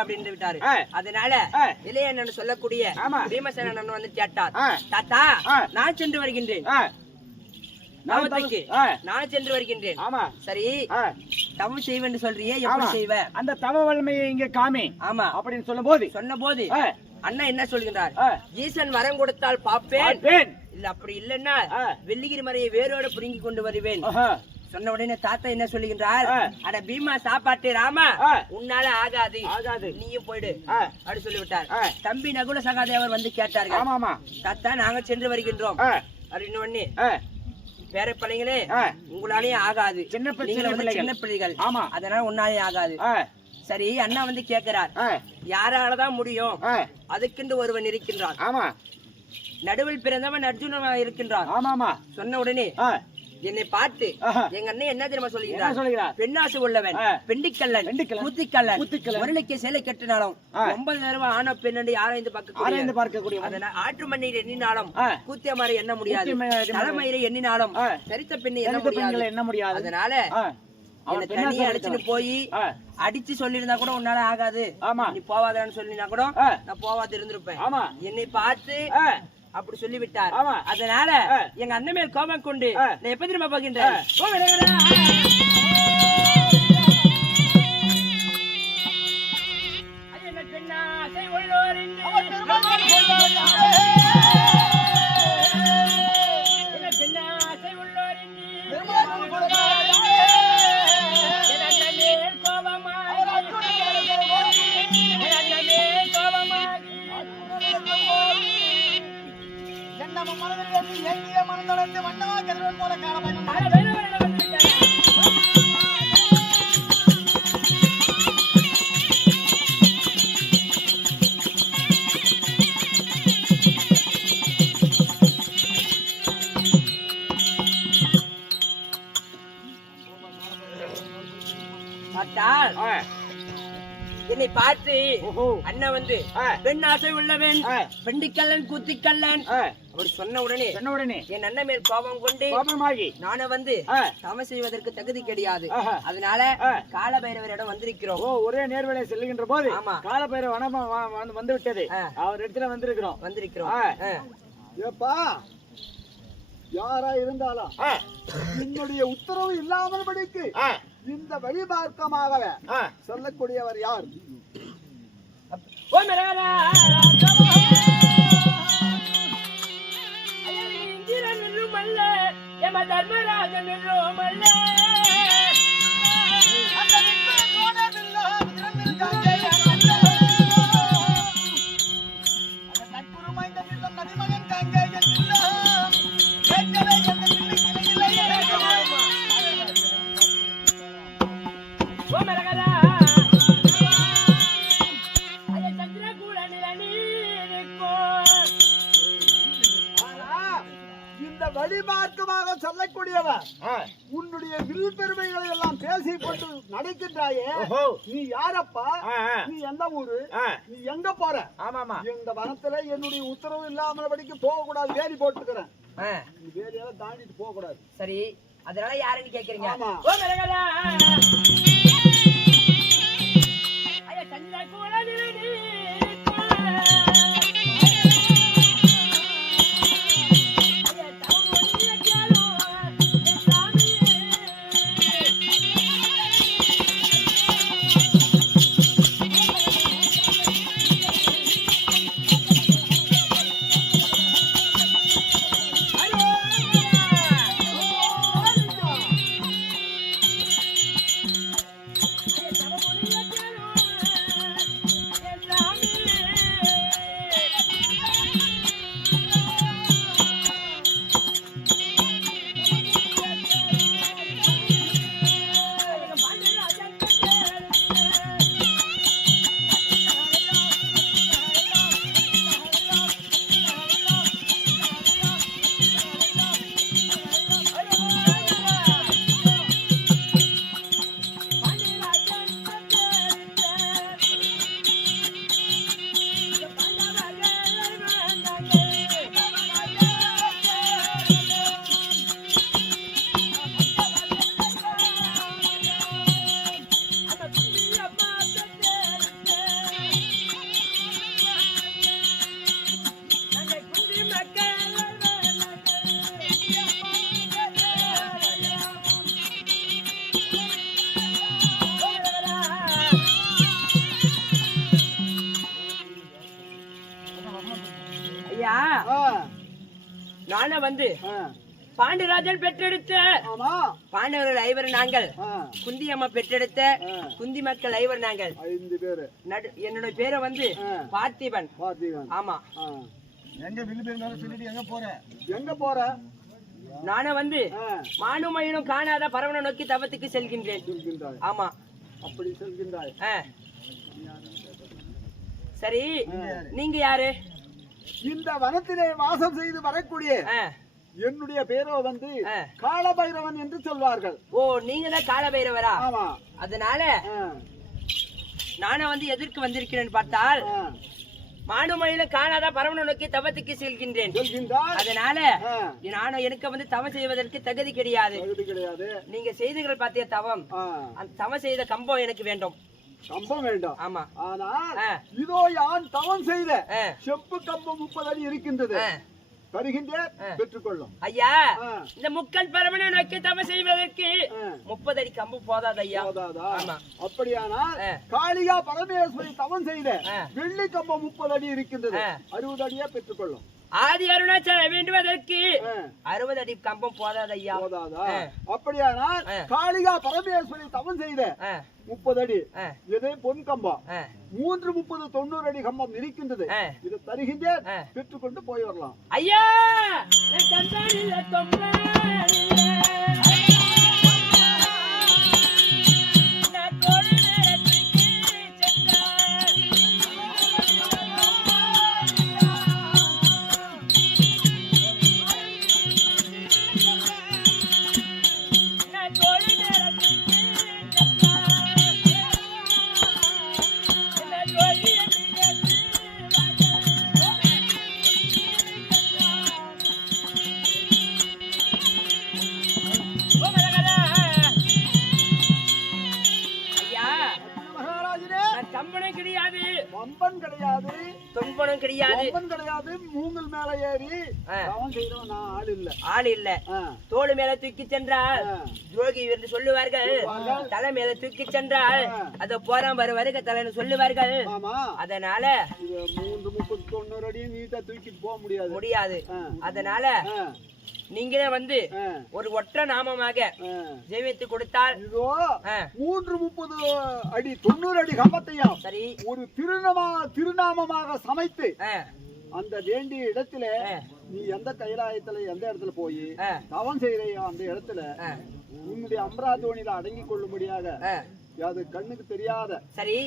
அப்படின்னு விட்டாரு. அதனால. இளையண்ணன் சொல்லக்கூடிய. பீமசேனன் வந்து கேட்டார். தாத்தா. நான் சென்று வருகின்றேன். நான் சென்று வருகின்றேன் ஆமா சரி. தவம் செய்வேன்னு சொல்றியே. எப்படி செய்வ அந்த தவ வலிமையை இங்க காமி ஆமா அப்படின்னு சொல்லும் போது சொன்ன போது. அண்ணா என்ன சொல்கின்றார். ஈசன் வரம் கொடுத்தால் பாப்பேன். இல்ல அப்படி இல்லன்னா. வெள்ளிகிரி மலையை வேரோட புடுங்கி கொண்டு வருவேன். சொன்ன உடனே தாத்தா என்ன சொல்லுகின்றார். அட பீமா சாப்பாட்டு ராமா. உன்னால ஆகாது ஆகாது நீயும் போயிடு. அப்படி சொல்லிவிட்டார். தம்பி நகுல சகாதேவர் வந்து கேட்டார்கள் ஆமா ஆமா தாத்தா நாங்க சென்று வருகின்றோம். அப்படின்னு உடனே. பேர பிள்ளைங்களே. உங்களாலேயும் ஆகாது சின்ன பிள்ளைகள். சின்ன பிள்ளைகள் ஆமா அதனால உன்னாலே ஆகாது. சரி அண்ணா வந்து கேட்கிறார். யாராலதான் முடியும். அதுக்கென்று ஒருவன் இருக்கின்றான் ஆமா நடுவில் பிறந்தவன் அர்ஜுனன் இருக்கின்றான் ஆமா ஆமா சொன்ன உடனே. என்னை பார்த்து. எங்க அண்ணன் என்ன தெரியுமா என்ன சொல்லுகிறார் பெண்ணாசு உள்ளவன். பெண்டிக்கல்லன் குத்திக்கல்லன். முரளிக்கு சேலை கட்டினாலும். ஒன்பது தடவை ஆன பெண்ணு ஆராய்ந்து பார்க்க பார்க்கக்கூடிய அதனால ஆற்று மண்ணீர் எண்ணினாலும். கூத்திய மாதிரி எண்ண முடியாது தலைமயிரை எண்ணினாலும். சரித்த பெண்ணை எண்ண தனித்த முடியாது அதனால. அவன் என்னை தனியா அடிச்சுட்டு. போய். அடிச்சு சொல்லியிருந்தா கூட உன்னால ஆகாது நீ போவாதான்னு சொல்லினா கூட. நான் போவாது இருந்திருப்பேன் என்னை பார்த்து. அப்படி சொல்லி விட்டார் ஆமா. அதனால. எங்க அண்ணன் மேல் கோபம் கொண்டு. நான் எப்ப திரும்ப போகின்றேன் ஆ. அண்ணன் வந்து. பெண் ஆசை உள்ளவன். பெண்டிக்கல்லன் குத்திக்கல்லன். அப்படி சொன்ன உடனே சொன்ன உடனே என் அண்ணன் மேல் கோபம் கொண்டு கோபமாகி நானும் வந்து. தவம் செய்வதற்கு தகுதி கிடையாது. அதனால ஆ. கால பைரவரிடம் வந்திருக்கிறோம் ஓ ஒரே நேர்வழி செல்லுகின்ற போது ஆமா. காலப்பயிர வனமா வந்து- விட்டது. அவர் இடத்துல வந்திருக்கிறோம் வந்திருக்கிறோம். ஏப்பா யாரா இருந்தாலும். என்னுடைய உத்தரவு இல்லாமல் படிக்கு. இந்த வழிமார்க்கமாக ஆ. சொல்லக்கூடியவர் யார் ஓ மரகதா. ஐயா, நீ இந்திரன் என்றும் அல்ல, எம தர்மராஜன் என்றும் அல்ல. வில் பெருமைகளை எல்லாம் பேசிக் கொண்டு நடக்கின்றாயே. நீ யாரப்பா. நீ எந்த ஊரு. நீ எங்க போற? ஆமாமா இந்த வனத்துல என்னுடைய உத்தரவு இல்லாமல் படிக்க போக கூடாது வேலி போட்டுக்கிறேன். வேலையெல்லாம் தாண்டிட்டு போக கூடாது சரி. அதனால யாருன்னு கேக்குறீங்க. ஐயா, சந்திரகூட நிலநீருக்கும். நானும் வந்து ஆ, பாண்டியராஜன் பெற்றெடுத்த. ஆமா. பாண்டவர்கள் ஐவர் நாங்கள். குந்தி அம்மா பெற்றெடுத்த. குந்தி மக்கள் ஐவர் நாங்கள். ஐந்து பேரு. நடு என்னோட பேரை வந்து பார்த்திபன். ஆமா. எங்க வில்லு எங்க போற? எங்க போற? நானும் வந்து ஆ, மானுமயிலும் காணாத பரவனை நோக்கி தவத்துக்கு செல்கின்றேன். ஆமா. அப்படி சொல்கின்றாய். சரி. நீங்க யாரு? இந்த வனத்திலே வாசம் செய்து வரக்கூடிய. என்னுடைய பேரோ வந்து. காலபைரவன் என்று சொல்வார்கள். ஓ நீங்க தான் காலபைரவரா? ஆமா. அதனால நானும் வந்து எதற்கு வந்திருக்கிறேன் பார்த்தால் ஆ. மானுமயில காணாத பரவனை நோக்கி தவத்துக்கு செல்கின்றேன். அதனால நானும் எனக்கு வந்து தவம் செய்வதற்கு தகுதி கிடையாது. நீங்க செய்திகள் பார்த்திய தவம். அந்த தவம் செய்த கம்பம் எனக்கு வேண்டும். கம்பம் வேண்டாம் ஆமா ஆனால். இதோ யான் தவம் செய்த. செப்பு கம்பம் முப்பது அடி இருக்கின்றது. பெற்றுக்கொள்ளும் ஐயா இந்த முக்கல் பரவனை நோக்கி தவம் செய்வதற்கு. முப்பது அடி கம்பு போதாது ஐயா போதாதா. அப்படியானால். காளிகா பரமேஸ்வரி தவம் செய்த. வெள்ளி கம்பம் முப்பது அடி இருக்கின்றது. அறுபது அடியா பெற்றுக்கொள்ளும் ஆதி அருணாச்சல வேண்டுவதற்கு. அறுபது அடி கம்பம் போதாது? ஐயா போதாதா. அப்படியானால். காளிகா பரமேஸ்வரி தவம் செய்த முப்பது அடி. இதே பொன் கம்பம். மூன்று முப்பது தொண்ணூறு அடி கம்பம் இருக்கின்றது. இது தருகின்றேன். பெற்றுக்கொண்டு போய் வரலாம். ஐயா! வம்பன் கிடையாது. தொன்பனம் கிடையாது. வம்பன் கிடையாது. மூங்கல் மேல ஏறி செய்தவன் நான் ஆள் இல்ல. ஆள் இல்ல. தோடு மேல தூக்கி சென்றால். யோகி என்று சொல்லுவார்கள். தலை மேல தூக்கி சென்றால். அத போறான் வரு வருக தலைன்னு சொல்லுவார்கள். அதனால மூன்று முப்பது தொண்ணூறு அடியும் நீட்டா தூக்கிட்டு போக முடியாது. முடியாது. அதனால நீங்களே வந்து ஒரு ஒற்ற நாமமாக. ஜெயித்து கொடுத்தால் மூன்று முப்பது அடி தொண்ணூறு அடி கம்பத்தையும் சரி. ஒரு திருநாமா திருநாமமாக சமைத்து அந்த வேண்டிய இடத்துல நீ எந்த கைலாயத்துல எந்த இடத்துல போய் தவம் செய்யறையோ அந்த இடத்துல உன்னுடைய அம்ராதோனியில அடங்கி கொள்ளும்படியாக ஆ. அது கண்ணுக்கு தெரியாத சரி.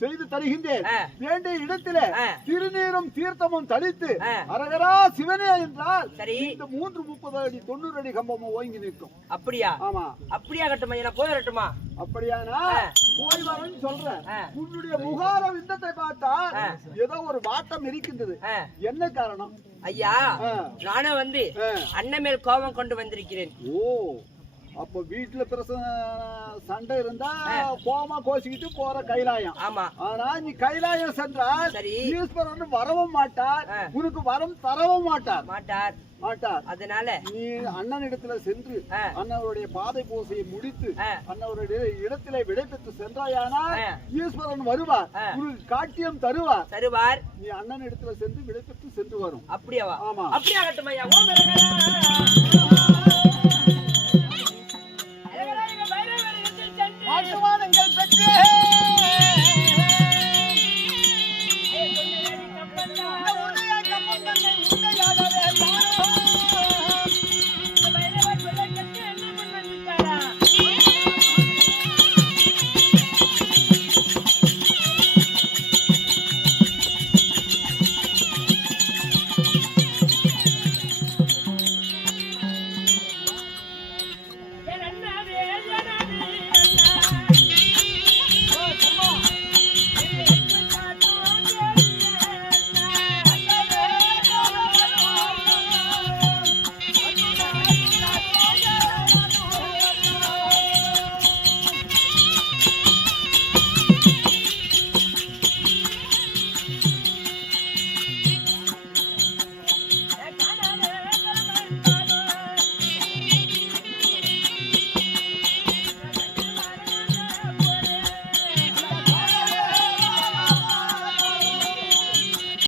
செய்து தருகின்றேன். வேண்டிய இடத்துல. திருநீரும் தீர்த்தமும் தளித்து. அரகரா சிவனே என்றால் சரி இந்த மூன்று முப்பது அடி தொண்ணூறு அடி கம்பமும் ஓங்கி நிற்கும் அப்படியா ஆமா அப்படியாகட்டுமா நான் போயிடட்டுமா அப்படியானா ஆ. போய் வரேன்னு சொல்றேன். உன்னுடைய முகார விந்தத்தை பார்த்தா. ஏதோ ஒரு வாட்டம் இருக்கின்றது என்ன காரணம் ஐயா ஆ. நானும் வந்து. அண்ணன் மேல் கோபம் கொண்டு வந்திருக்கிறேன் ஓ அப்ப வீட்டுல பிரச சண்டை இருந்தா கோமா கோசிக்கிட்டு போற கைலாயம் ஆமா ஆனா நீ கைலாயம் சென்றால். ஈஸ்வரன் வரவும் மாட்டார். உனக்கு வரம் தரவும் மாட்டார் மாட்டார் மாட்டார் அதனால நீ அண்ணனிடத்துல சென்று ஆ. அண்ணவருடைய பாதை பூசையை முடித்து. அண்ணவருடைய இடத்திலே விடைபெற்று சென்றாயானால் ஆ. ஈஸ்வரன் வருவார். உனக்கு காட்டியம் தருவார் தருவார் நீ அண்ணன் இடத்துல சென்று விடைபெற்று சென்று வரும் அப்படியாவா ஆமா. அப்படியாகட்டும் ஐயா ஓம் அரகரா. அரகரா, இங்க பைரவர் என்று சென்று வாழ்த்துவாதங்கள் பெற்று